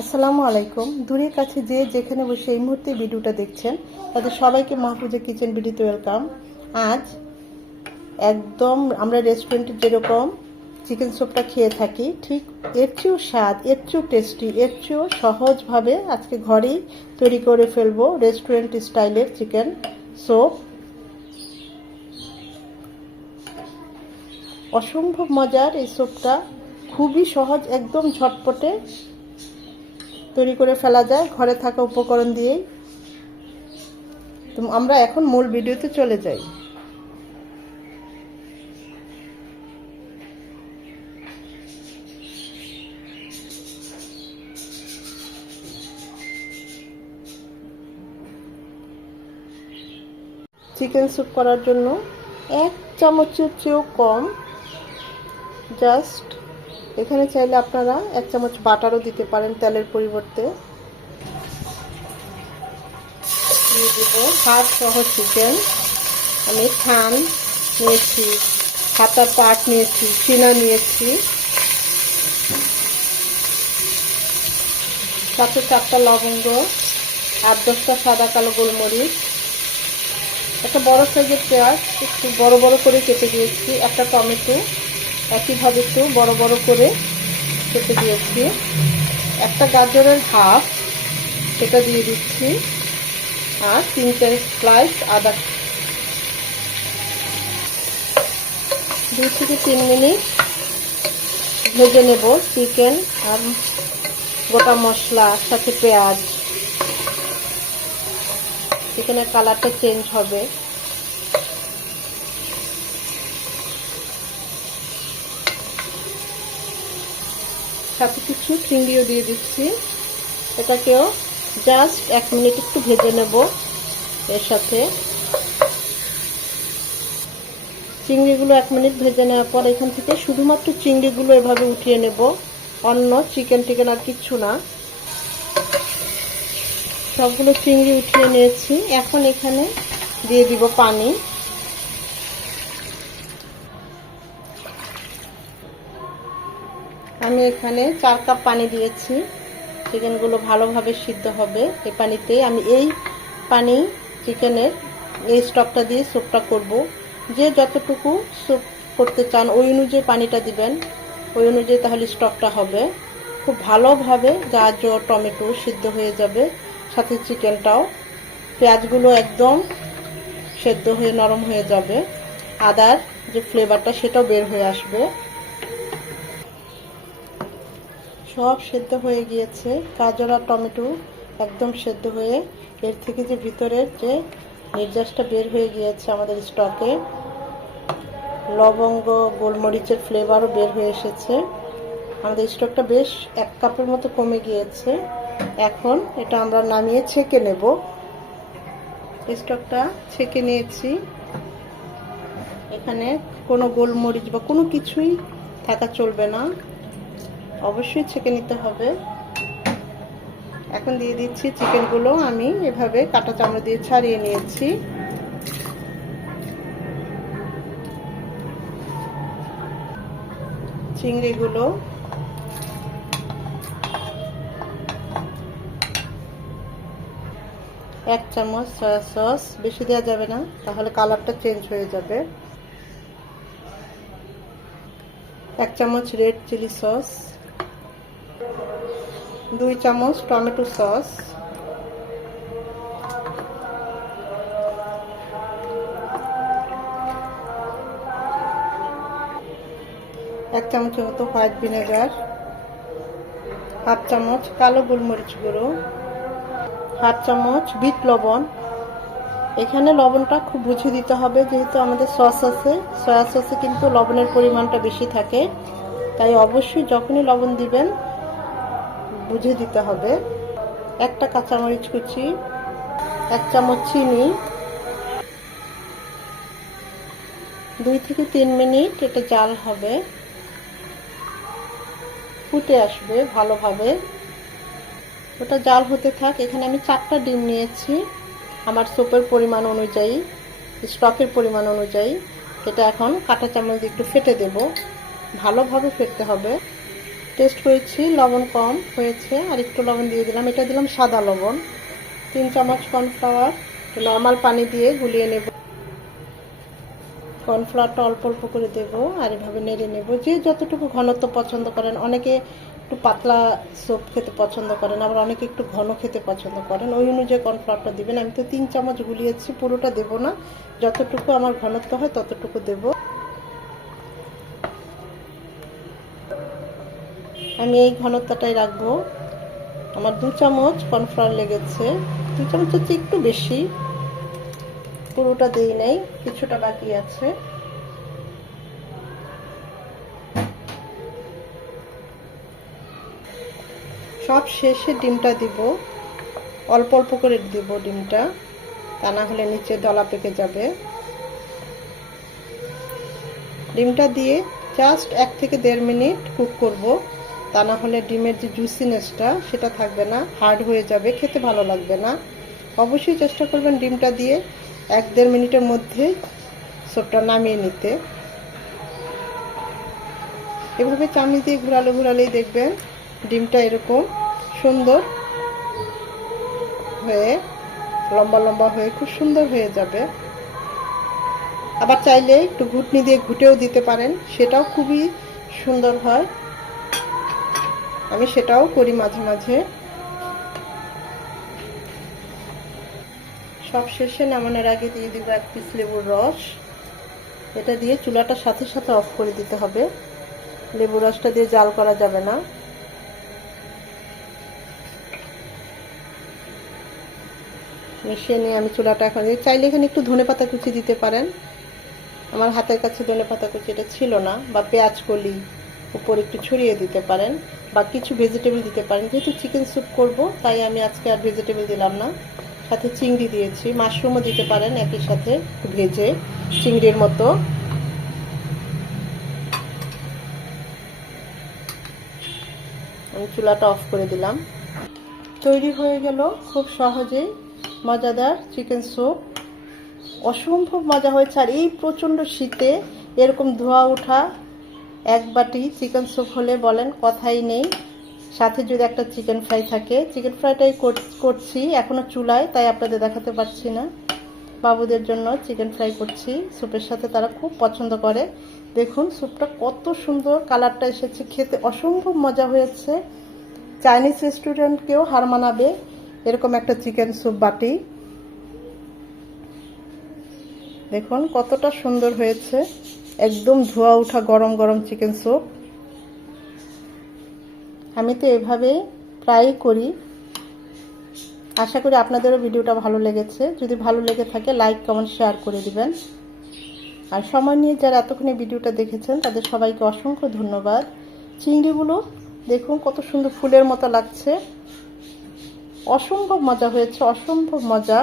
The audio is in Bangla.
আসসালামু আলাইকুম। দূরের কাছে যে যেখানে বসে এই মুহূর্তে ভিডিওটা দেখছেন তাদের সবাইকে মাহফুজা কিচেন ভিডিওতে ওয়েলকাম। আজ একদম আমরা রেস্টুরেন্টে যেরকম চিকেন স্যুপটা খেয়ে থাকি ঠিক এর চেয়েও স্বাদ, এর চেয়েও টেস্টি, এর চেয়েও সহজভাবে আজকে ঘরেই তৈরি করে ফেলবো রেস্টুরেন্ট স্টাইলের চিকেন স্যুপ। অসম্ভব মজার এই স্যুপটা, খুবই সহজ, একদম ঝটপটে তৈরি করে ফেলা যায় ঘরে থাকা উপকরণ দিয়েই। তো আমরা এখন মূল ভিডিওতে চলে যাই। চিকেন স্যুপ করার জন্য 1 চামচের চেয়েও কম, জাস্ট এখানে চাইলে আপনারা 1 চামচ বাটারও দিতে পারেন তেলের পরিবর্তে। দিয়ে দেব হাড় সহ চিকেন। আমি থান নিয়েছি, হাতার পাট নিয়েছি, চিনা নিয়েছি, সাথে 4টা লবঙ্গ, 8-10টা সাদা কালো গোলমরিচ, একটা বড় সাইজের পেঁয়াজ একটু বড় বড় করে কেটে দিয়েছি, একটা টমেটো একইভাবে একটু বড় বড় করে কেটে দিয়েছি, একটা গাজরের হাফ সেটা দিয়ে দিচ্ছি, আর 3-4 স্লাইস আদা। 2 থেকে 3 মিনিট ভেজে নেব চিকেন আর গোটা মশলা সাথে পেঁয়াজ। চিকেনের কালারটা চেঞ্জ হবে। সাথে কিছু চিংড়িও দিয়ে দিচ্ছি, এটাকেও জাস্ট 1 মিনিট একটু ভেজে নেব। এর সাথে চিংড়িগুলো 1 মিনিট ভেজে নেওয়ার পর এখান থেকে শুধুমাত্র চিংড়িগুলো এভাবে উঠিয়ে নেব, অন্য চিকেন আর কিচ্ছু না। সবগুলো চিংড়ি উঠিয়ে নিয়েছি। এখন এখানে দিয়ে দিব পানি। আমি এখানে 4 কাপ পানি দিয়েছি। চিকেনগুলো ভালোভাবে সিদ্ধ হবে এই পানিতে। আমি এই পানি চিকেনের এই স্টকটা দিয়ে স্যুপটা করব। যে যতটুকু স্যুপ করতে চান ওই অনুযায়ী পানিটা দিবেন, ওই অনুযায়ী তাহলে স্টকটা হবে। খুব ভালোভাবে গাজর টমেটো সিদ্ধ হয়ে যাবে, সাথে চিকেনটাও। পেঁয়াজগুলো একদম সেদ্ধ হয়ে নরম হয়ে যাবে, আদার যে ফ্লেভারটা সেটাও বের হয়ে আসবে। সব সেদ্ধ হয়ে গিয়েছে, গাজর আর টমেটো একদম সেদ্ধ হয়ে এর থেকে যে ভিতরের যে নির্যাসটা বের হয়ে গিয়েছে আমাদের স্টকে, লবঙ্গ গোলমরিচের ফ্লেভারও বের হয়ে এসেছে। আমাদের স্টকটা বেশ 1 কাপের মতো কমে গিয়েছে। এখন এটা আমরা নামিয়ে ছেঁকে নেব। স্টকটা ছেঁকে নিয়েছি। এখানে কোনো গোলমরিচ বা কোনো কিছুই থাকা চলবে না, অবশ্যই ছেঁকে নিতে হবে। এখন দিয়ে দিচ্ছি চিকেনগুলো। আমি এভাবে কাঁটা চামচ দিয়ে ছাড়িয়ে নিয়েছি। চিংড়িগুলো, এক চামচ সয়া সস, বেশি দেওয়া যাবে না তাহলে কালারটা চেঞ্জ হয়ে যাবে। 1 চামচ রেড চিলি সস, 2 চামচ টমেটো সস, 1 চামচের মতো হোয়াইট ভিনেগার, 1/2 চামচ কালো গোলমরিচ গুঁড়ো, 1/2 চামচ বিট লবণ। এখানে লবণটা খুব বুঝে দিতে হবে, যেহেতু আমাদের সস আছে, সয়া সসে কিন্তু লবণের পরিমাণটা বেশি থাকে, তাই অবশ্যই যখনই লবণ দিবেন বুঝে দিতে হবে। একটা কাঁচামরিচ কুচি, 1 চামচ চিনি। 2 থেকে 3 মিনিট এটা জাল হবে, ফুটে আসবে ভালোভাবে। ওটা জাল হতে থাক। এখানে আমি 4টা ডিম নিয়েছি আমার স্যুপের পরিমাণ অনুযায়ী, স্টকের পরিমাণ অনুযায়ী। এটা এখন কাঁটা চামচ দিয়ে একটু ফেটে দেব, ভালোভাবে ফেটতে হবে। টেস্ট করেছি, লবণ কম হয়েছে, আর একটু লবণ দিয়ে দিলাম। এটা দিলাম সাদা লবণ। 3 চামচ কর্নফ্লাওয়ার নর্মাল পানি দিয়ে গুলিয়ে নেব। কর্নফ্লাওয়ারটা অল্প অল্প করে দেব আর এভাবে নেড়ে নেব। যে যতটুকু ঘনত্ব পছন্দ করেন, অনেকে একটু পাতলা স্যুপ খেতে পছন্দ করেন, আবার অনেকে একটু ঘন খেতে পছন্দ করেন, ওই অনুযায়ী কর্নফ্লাওয়ারটা দিবেন। আমি তো 3 চামচ গুলিয়েছি, পুরোটা দেব না, যতটুকু আমার ঘনত্ব হয় ততটুকু দেব। আমি এই ঘনত্বটাই রাখবো। আমার 2 চামচ কর্নফ্লাওয়ার লেগেছে, 2 চামচ হচ্ছে একটু বেশি, পুরোটা দেই নাই, কিছুটা বাকি আছে। সব শেষে ডিমটা দিব, অল্প অল্প করে দিব ডিমটা, তা না হলে নিচে দলা পেকে যাবে। ডিমটা দিয়ে জাস্ট 1 থেকে 1.5 মিনিট কুক করব, তা না হলে ডিমের যে জুসিনেসটা সেটা থাকবে না, হার্ড হয়ে যাবে, খেতে ভালো লাগবে না। অবশ্যই চেষ্টা করবেন ডিমটা দিয়ে 1-1.5 মিনিটের মধ্যে স্যুপটা নামিয়ে নিতে। এভাবে চামচ দিয়ে ঘোরালেই দেখবেন ডিমটা এরকম সুন্দর হয়ে লম্বা লম্বা হয়ে খুব সুন্দর হয়ে যাবে। আবার চাইলে একটু ঘুটনি দিয়ে ঘুটেও দিতে পারেন, সেটাও খুবই সুন্দর হয়। আমি সেটাও করি মাঝে মাঝে। সব শেষে নামানোর আগে দিয়ে দিব 1 পিস লেবুর রস। এটা দিয়ে চুলাটা সাথে সাথে অফ করে দিতে হবে, লেবুর রসটা দিয়ে জাল করা যাবে না। মিশিয়ে নিয়ে আমি চুলাটা এখন, চাইলে এখানে একটু ধনেপাতা কুচি দিতে পারেন, আমার হাতের কাছে ধনেপাতা কুচি এটা ছিল না, বা পেঁয়াজ কলি উপর একটু ছড়িয়ে দিতে পারেন, বা কিছু ভেজিটেবল দিতে পারেন। যেহেতু চিকেন স্যুপ করব তাই আমি আজকে আর ভেজিটেবল দিলাম না, সাথে চিংড়ি দিয়েছি, মাশরুমও দিতে পারেন একই সাথে ভেজে চিংড়ির মতো। আমি চুলাটা অফ করে দিলাম। তৈরি হয়ে গেল খুব সহজেই মজাদার চিকেন স্যুপ। অসম্ভব মজা হয়েছে, আর এই প্রচণ্ড শীতে এরকম ধোয়া ওঠা 1 বাটি চিকেন স্যুপ হলে বলেন কথাই নেই। সাথে যদি একটা চিকেন ফ্রাই থাকে, চিকেন ফ্রাইটাই করছি এখনো চুলায়, তাই আপনাদের দেখাতে পারছি না। বাবুদের জন্য চিকেন ফ্রাই করছি স্যুপের সাথে, তারা খুব পছন্দ করে। দেখুন স্যুপটা কত সুন্দর কালারটা এসেছে, খেতে অসম্ভব মজা হয়েছে। চাইনিজ রেস্টুরেন্টকেও হার মানাবে এরকম একটা চিকেন স্যুপ বাটি। দেখুন কতটা সুন্দর হয়েছে, একদম ধোয়া ওঠা গরম গরম চিকেন স্যুপ। আমি তো এভাবেই প্রায়ই করি। আশা করি আপনাদেরও ভিডিওটা ভালো লেগেছে। যদি ভালো লেগে থাকে লাইক কমেন্ট শেয়ার করে দিবেন। আর সময় নিয়ে যারা এতক্ষণে ভিডিওটা দেখেছেন তাদের সবাইকে অসংখ্য ধন্যবাদ। চিংড়িগুলো দেখুন কত সুন্দর ফুলের মতো লাগছে, অসম্ভব মজা হয়েছে, অসম্ভব মজা।